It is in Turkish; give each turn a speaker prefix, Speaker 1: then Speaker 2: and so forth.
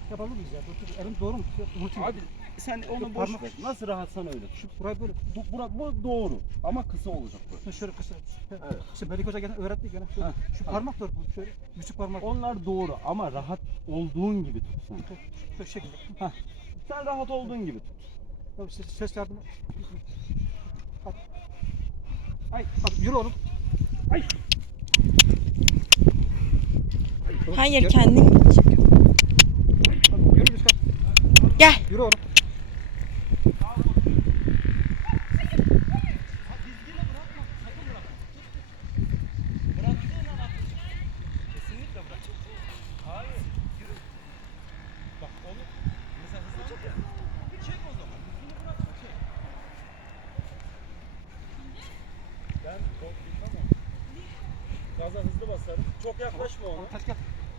Speaker 1: Yapalım mıyız ya? Elim doğru mu?
Speaker 2: Abi sen onu boş ver. Nasıl rahatsan öyle.
Speaker 1: Şu burayı böyle.
Speaker 2: Bu doğru ama kısa olacak böyle.
Speaker 1: Şöyle kısa.
Speaker 2: Evet.
Speaker 1: İşte Melik Hoca gene öğretti gene. Şöyle, şu parmak doğru bu. Şöyle küçük parmak.
Speaker 2: Onlar doğru ama rahat olduğun gibi tut sen.
Speaker 1: Şu şekilde.
Speaker 2: Heh. Sen rahat olduğun gibi tut.
Speaker 1: Tabii ses yardımı. Hadi. Ay, hadi yürü oğlum. Ay.
Speaker 3: Hayır kendin gidecek.
Speaker 1: Hadi, yürü Rüzgar.
Speaker 3: Gel.
Speaker 1: Yürü oğlum.
Speaker 2: Ben bilmem ama. Gaza hızlı basarım. Çok yaklaşma ona.
Speaker 1: Hadi gel.